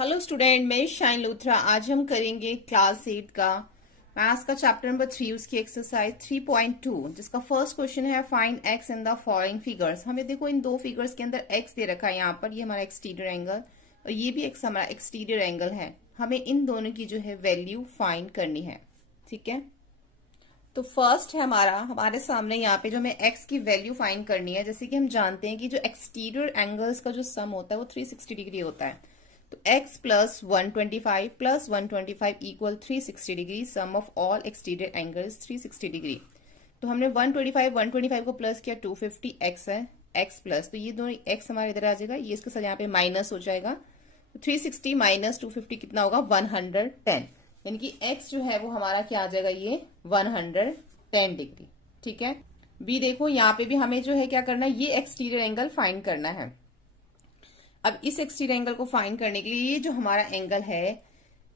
Hello student, मैं shine Luthra. आज हम करेंगे क्लास 8 का मैथ्स का चैप्टर नंबर 3, उसकी एक्सरसाइज 3.2, जिसका फर्स्ट क्वेश्चन है find x in the following figures. हमें देखो इन दो फिगर्स के अंदर एक्स दे रखा है, यहाँ पर ये हमारा एक्सटीरियर एंगल और ये भी एक हमारा एक्सटीरियर एंगल है। हमें इन दोनों की जो है वैल्यू फाइंड करनी है। ठीक है, तो फर्स्ट है हमारे सामने यहाँ पे जो हमें एक्स की वैल्यू फाइंड करनी है। जैसे कि हम जानते हैं कि जो एक्सटीरियर एंगल्स का जो सम होता है वो 360 डिग्री होता है। तो x plus 125 plus 125 equal 360 degree, sum of all exterior angles 360 degree. तो हमने 125 को प्लस किया, 250 x है, x प्लस, तो ये दोनों x हमारे इधर आ जाएगा, ये इसके साथ यहाँ पे माइनस हो जाएगा। तो 360 माइनस 250 कितना होगा, 110। यानी कि x जो है वो हमारा क्या आ जाएगा, ये 110 डिग्री। ठीक है, बी देखो यहाँ पे भी हमें जो है क्या करना है, ये एक्सटीरियर एंगल फाइंड करना है। अब इस एक्सटीरियर एंगल को फाइंड करने के लिए ये जो हमारा एंगल है,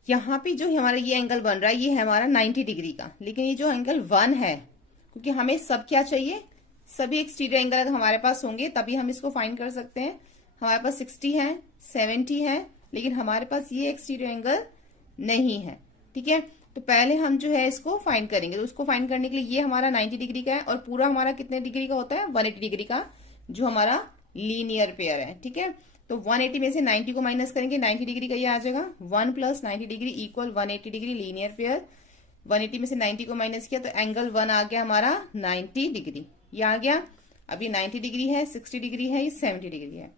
यहाँ पे जो हमारा ये एंगल बन रहा है ये है हमारा 90 डिग्री का, लेकिन ये जो एंगल 1 है, क्योंकि हमें सब क्या चाहिए, सभी एक्सटीरियर एंगल अगर हमारे पास होंगे तभी हम इसको फाइंड कर सकते हैं। हमारे पास 60 है, 70 है, लेकिन हमारे पास ये एक्सटीरियर एंगल नहीं है। ठीक है, तो पहले हम जो है इसको फाइंड करेंगे। तो उसको फाइंड करने के लिए ये हमारा 90 डिग्री का है और पूरा हमारा कितने डिग्री का होता है, 180 डिग्री का, जो हमारा लीनियर पेयर है। ठीक है, तो 180 में से 90 को माइनस करेंगे, 90 डिग्री का ये आ जाएगा। 1 plus 90 degree equal 180 degree, linear pair. 180 में से 90 को माइनस किया तो एंगल 1 आ गया हमारा 90 डिग्री, ये आ गया। अब ये 90 डिग्री है, 60 डिग्री है, ये 70 डिग्री है।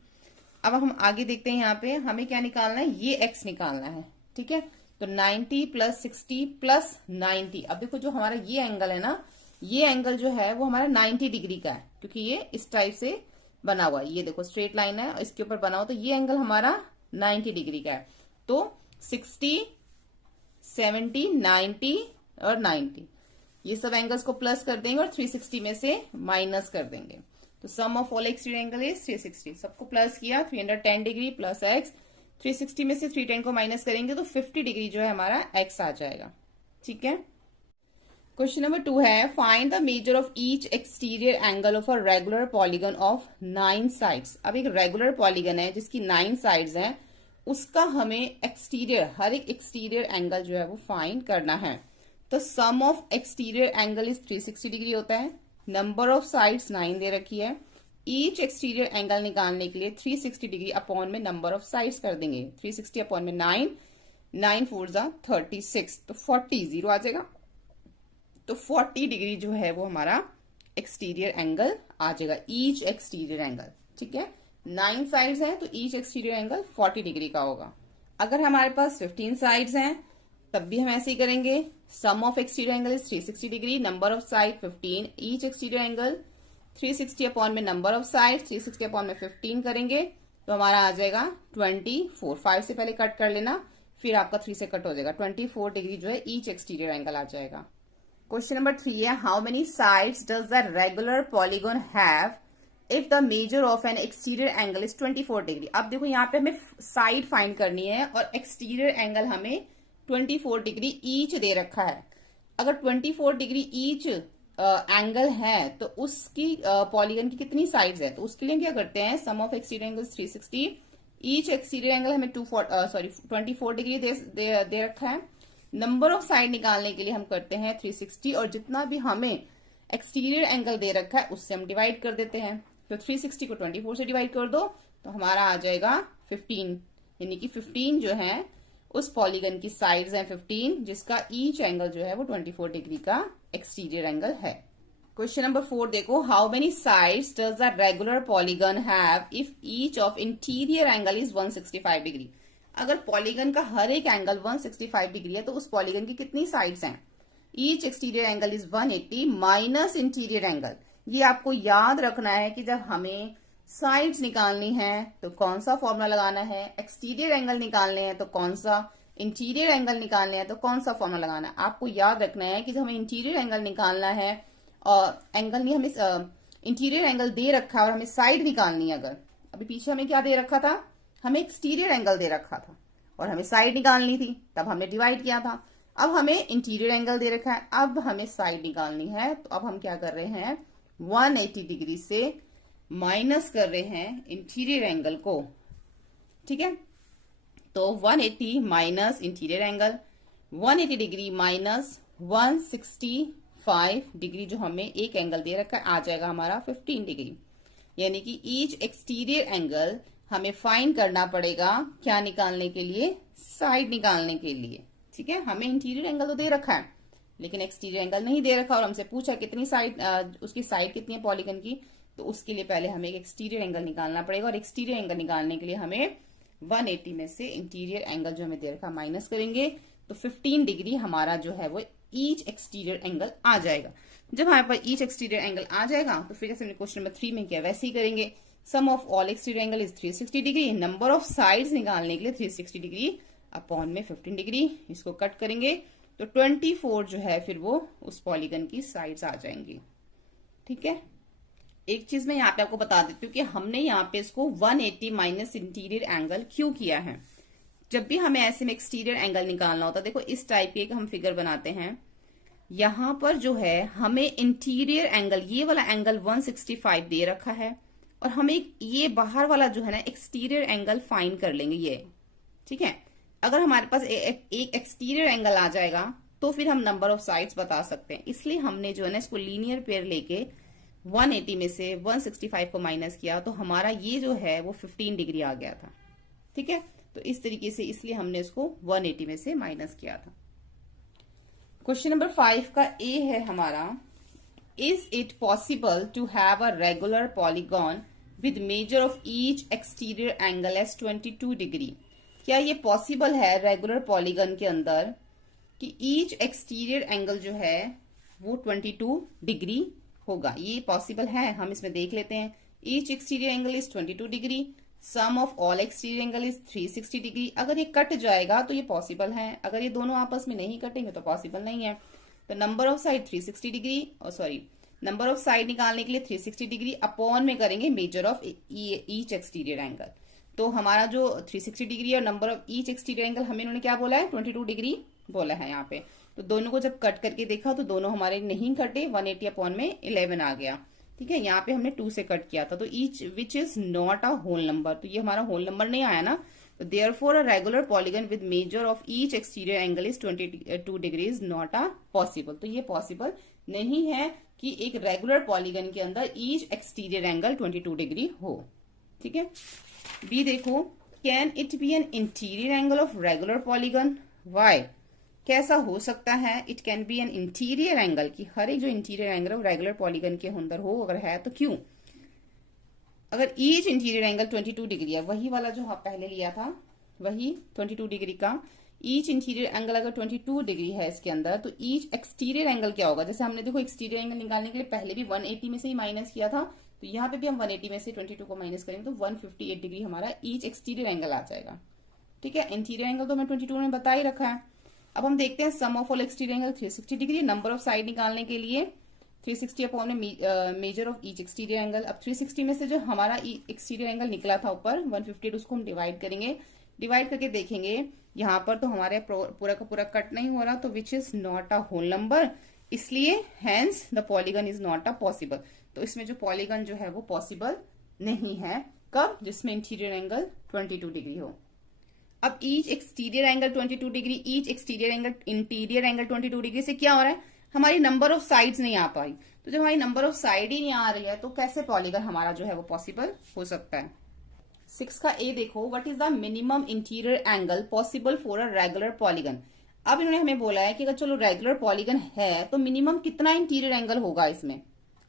अब हम आगे देखते हैं, यहाँ पे हमें क्या निकालना है, ये एक्स निकालना है। ठीक है, तो 90 प्लस 60 प्लस 90। अब देखो जो हमारा ये एंगल है ना, ये एंगल जो है वो हमारा 90 डिग्री का है, क्योंकि ये इस टाइप से बना हुआ है। ये देखो स्ट्रेट लाइन है, इसके ऊपर बना हुआ, तो ये एंगल हमारा 90 डिग्री का है। तो 60, 70, 90 और 90, ये सब एंगल्स को प्लस कर देंगे और 360 में से माइनस कर देंगे। तो sum of all exterior angle is 360। सबको प्लस किया, 310 डिग्री प्लस एक्स। 360 में से 310 को माइनस करेंगे तो 50 डिग्री जो है हमारा एक्स आ जाएगा। ठीक है, क्वेश्चन नंबर 2 है find the major of each exterior angle of a regular polygon of 9 sides. अब एक रेगुलर पॉलीगन है जिसकी 9 साइड्स हैं, उसका हमें एक्सटीरियर, हर एक एक्सटीरियर एंगल जो है वो फाइंड करना है। तो sum of exterior angle is 360 degree होता है। नंबर ऑफ साइड्स 9 दे रखी है। ईच एक्सटीरियर एंगल निकालने के लिए 360 डिग्री अपॉन में नंबर ऑफ साइड्स कर देंगे। 360 अपॉन में 9, 9 4 जा 36, तो 40 जीरो आ जाएगा। तो 40 डिग्री जो है वो हमारा एक्सटीरियर एंगल आ जाएगा, ईच एक्सटीरियर एंगल। ठीक है, 9 साइड्स हैं तो ईच एक्सटीरियर एंगल 40 डिग्री का होगा। अगर हमारे पास 15 साइड्स हैं तब भी हम ऐसे ही करेंगे। Sum of exterior angle is 360 degree, number of side 15, each exterior angle 360 upon में नंबर ऑफ साइड, 360 अपॉन में 15 करेंगे तो हमारा आ जाएगा 24। 5 से पहले कट कर लेना, फिर आपका 3 से कट हो जाएगा। 24 डिग्री जो है ईच एक्सटीरियर एंगल आ जाएगा। क्वेश्चन नंबर 3 है how many sides does the regular polygon have if the measure of N exterior angle is 24 degree. अब देखो यहाँ पे हमें साइड फाइंड करनी है और एक्सटीरियर एंगल हमें 24 डिग्री ईच दे रखा है। अगर 24 डिग्री ईच एंगल है तो उसकी पॉलीगन की कितनी साइड्स है, तो उसके लिए हम क्या करते हैं, sum of exterior angle 360, each exterior angle हमें 24 डिग्री दे रखा है। नंबर ऑफ साइड निकालने के लिए हम करते हैं 360 और जितना भी हमें एक्सटीरियर एंगल दे रखा है उससे हम डिवाइड कर देते हैं। तो 360 को 24 से डिवाइड कर दो तो हमारा आ जाएगा 15, यानी कि 15 जो है उस पॉलीगन की साइड्स हैं 15, जिसका ईच एंगल जो है वो 24 डिग्री का एक्सटीरियर एंगल है। क्वेश्चन नंबर 4 देखो how many sides does the regular polygon have if each of interior angle is 165 degree. अगर पॉलीगन का हर एक एंगल 165 डिग्री है तो उस पॉलीगन की कितनी साइड्स हैं, each exterior angle is 180 minus interior angle. ये आपको याद रखना है कि जब हमें साइड्स निकालनी है तो कौन सा फॉर्मूला लगाना है, एक्सटीरियर एंगल निकालने हैं तो कौन सा, इंटीरियर एंगल निकालने हैं तो कौन सा फॉर्मूला लगाना है। आपको याद रखना है कि जब हमें इंटीरियर एंगल निकालना है और एंगल नहीं, हमें इंटीरियर एंगल दे रखा है और हमें साइड निकालनी है। अगर अभी पीछे हमें क्या दे रखा था, हमें एक्सटीरियर एंगल दे रखा था और हमें साइड निकालनी थी, तब हमने डिवाइड किया था। अब हमें इंटीरियर एंगल दे रखा है, अब हमें साइड निकालनी है, तो अब हम क्या कर रहे हैं, 180 डिग्री से माइनस कर रहे हैं इंटीरियर एंगल को। ठीक है, तो 180 minus interior angle 180 degree minus 165 degree जो हमें एक एंगल दे रखा है आ जाएगा हमारा 15 डिग्री। यानी कि ईच एक्सटीरियर एंगल हमें फाइंड करना पड़ेगा क्या निकालने के लिए, साइड निकालने के लिए। ठीक है, हमें इंटीरियर एंगल तो दे रखा है लेकिन एक्सटीरियर एंगल नहीं दे रखा और हमसे पूछा कितनी साइड, उसकी साइड कितनी है पॉलीगन की, तो उसके लिए पहले हमें एक एक्सटीरियर एंगल निकालना पड़ेगा और एक्सटीरियर एंगल निकालने के लिए हमें 180 में से इंटीरियर एंगल जो हमें दे रखा माइनस करेंगे तो 15 डिग्री हमारा जो है वो ईच एक्सटीरियर एंगल आ जाएगा। जब हमारे पास ईच एक्सटीरियर एंगल आ जाएगा तो फिर जैसे हमने क्वेश्चन नंबर 3 में किया वैसे ही करेंगे। Sum of all exterior angle is 360 degree, number of sides निकालने के लिए 360 डिग्री अपॉन में 15 डिग्री, इसको कट करेंगे तो 24 जो है फिर वो उस पॉलीगन की साइड्स आ जाएंगी। ठीक है, एक चीज मैं यहाँ पे आपको बता देती हूँ कि हमने यहाँ पे इसको 180 माइनस इंटीरियर एंगल क्यों किया है। जब भी हमें ऐसे में एक्सटीरियर एंगल निकालना होता है, देखो इस टाइप के हम फिगर बनाते हैं, यहां पर जो है हमें इंटीरियर एंगल ये वाला एंगल 165 दे रखा है और हमें ये बाहर वाला जो है ना एक्सटीरियर एंगल फाइंड कर लेंगे ये। ठीक है, अगर हमारे पास एक एक्सटीरियर एंगल आ जाएगा तो फिर हम नंबर ऑफ साइड्स बता सकते हैं। इसलिए हमने जो है ना इसको लीनियर पेयर लेके 180 में से 165 को माइनस किया तो हमारा ये जो है वो 15 डिग्री आ गया था। ठीक है, तो इस तरीके से इसलिए हमने इसको 180 में से माइनस किया था। क्वेश्चन नंबर 5 का ए है हमारा, is it possible to have a regular polygon with measure of each exterior angle as 22 degree. क्या ये पॉसिबल है रेगुलर पॉलीगन के अंदर कि ईच एक्सटीरियर एंगल जो है वो 22 डिग्री होगा? ये पॉसिबल है, हम इसमें देख लेते हैं। Each exterior angle is 22 degree, sum of all exterior angle is 360 degree. अगर ये कट जाएगा तो ये पॉसिबल है, अगर ये दोनों आपस में नहीं कटेंगे तो पॉसिबल नहीं है। तो नंबर ऑफ साइड 360 डिग्री, और सॉरी नंबर ऑफ साइड निकालने के लिए 360 डिग्री अपॉन में करेंगे major of each exterior angle. तो हमारा जो 360 डिग्री और number of each exterior angle हमें उन्होंने क्या बोला है 22 डिग्री बोला है यहाँ पे। तो दोनों को जब कट करके देखा तो दोनों हमारे नहीं कटे, 180 अपॉन में 11 आ गया। ठीक है, यहाँ पे हमने 2 से कट किया था तो each which is not a whole number, तो ये हमारा होल नंबर नहीं आया ना। तो therefore a regular polygon with measure of each exterior angle is 22 degree is not a possible. तो ये पॉसिबल नहीं है कि एक रेगुलर पॉलीगन के अंदर ईच एक्सटीरियर एंगल 22 डिग्री हो। ठीक है, बी देखो, can it be an interior angle of regular polygon? Why, कैसा हो सकता है it can be an interior angle, की हर एक जो इंटीरियर एंगल है रेगुलर पॉलीगन के अंदर हो, अगर है तो क्यों? अगर ईच इंटीरियर एंगल 22 डिग्री है, वही वाला जो हम पहले लिया था वही 22 डिग्री का ईच इंटीरियर एंगल अगर 22 डिग्री है इसके अंदर, तो ईच एक्सटीरियर एंगल क्या होगा? जैसे हमने देखो एक्सटीरियर एंगल निकालने के लिए पहले भी 180 में से ही माइनस किया था, तो यहाँ पे भी हम 180 में से 22 को माइनस करेंगे तो 158 डिग्री हमारा ईच एक्सटीरियर एंगल आ जाएगा। ठीक है, इंटीरियर एंगल तो हमें 22 में बता ही रखा है। अब हम देखते हैं sum of all exterior angle 360 degree, number of side निकालने के लिए 360 अपॉन में measure of each exterior angle. अब 360 में से जो हमारा एक्सटीरियर एंगल निकला था ऊपर 158, उसको हम डिवाइड करेंगे, डिवाइड करके देखेंगे यहाँ पर तो हमारे पूरा का पूरा कट नहीं हो रहा, तो which is not a whole number, इसलिए hence the polygon is not a possible. तो इसमें जो पॉलीगन जो है वो पॉसिबल नहीं है, कब? जिसमें इंटीरियर एंगल 22 डिग्री हो। अब each exterior angle 22 degree, each exterior angle interior angle 22 degree से क्या हो रहा है, हमारी नंबर ऑफ साइड्स नहीं आ पाई। तो जब हमारी नंबर ऑफ साइड ही नहीं आ रही है तो कैसे पॉलीगन हमारा जो है वो पॉसिबल हो सकता है? 6 का ए देखो, what is the minimum interior angle possible for a regular polygon. अब इन्होंने हमें बोला है कि अगर चलो रेगुलर पॉलीगन है तो मिनिमम कितना इंटीरियर एंगल होगा इसमें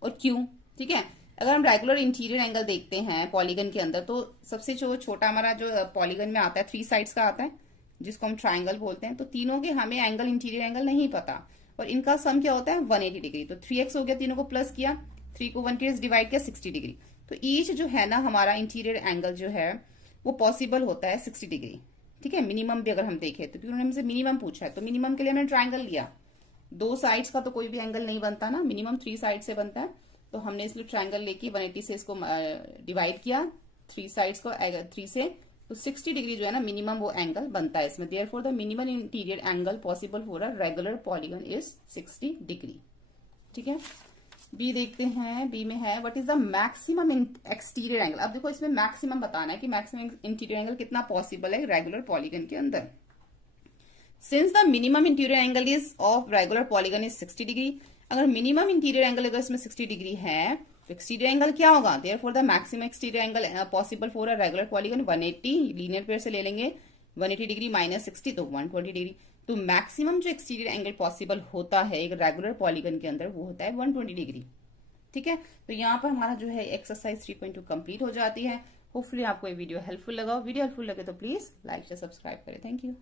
और क्यों? ठीक है, अगर हम रेगुलर इंटीरियर एंगल देखते हैं पॉलीगन के अंदर तो सबसे जो छोटा हमारा जो पॉलीगन में आता है 3 साइड्स का आता है जिसको हम ट्राइंगल बोलते हैं, तो तीनों के हमें एंगल इंटीरियर एंगल नहीं पता और इनका सम क्या होता है 180 डिग्री। तो 3x हो गया, तीनों को प्लस किया, 3 को 1 के डिवाइड किया 60 डिग्री। तो ईच जो है ना हमारा इंटीरियर एंगल जो है वो पॉसिबल होता है 60 डिग्री। ठीक है, मिनिमम भी अगर हम देखें तो क्योंकि उन्होंने हमसे मिनिमम पूछा है तो मिनिमम के लिए हमने ट्राइंगल लिया। 2 साइड्स का तो कोई भी एंगल नहीं बनता ना, मिनिमम 3 साइड से बनता है, तो हमने इसलिए ट्राइंगल लेके 180 से इसको डिवाइड किया 3 साइड्स को 3 से, तो 60 डिग्री जो है ना मिनिमम वो एंगल बनता है इसमें। Therefore the minimum interior angle possible for a regular polygon is 60 degree. ठीक है, बी देखते हैं, बी में है what is the maximum exterior angle. अब देखो इसमें मैक्सिमम बताना है कि मैक्सिमम इंटीरियर एंगल कितना पॉसिबल है रेगुलर पॉलीगन के अंदर। Since the minimum interior angle is of regular polygon is 60 degree, अगर मिनिमम इंटीरियर एंगल अगर इसमें 60 डिग्री है तो एक्सटीरियर एंगल क्या होगा, therefore the maximum exterior angle possible for a regular polygon 180, linear pair से ले लेंगे 180 डिग्री माइनस 60 तो 120 डिग्री। तो मैक्सिमम जो एक्सटीरियर एंगल पॉसिबल होता है एक रेगुलर पॉलीगन के अंदर वो होता है 120 डिग्री। ठीक है, तो यहाँ पर हमारा जो है एक्सरसाइज 3.2 कंप्लीट हो जाती है। होपफुली आपको ये वीडियो हेल्पफुल लगा। वीडियो हेल्पफुल लगे तो प्लीज लाइक या सब्सक्राइब करें। Thank you.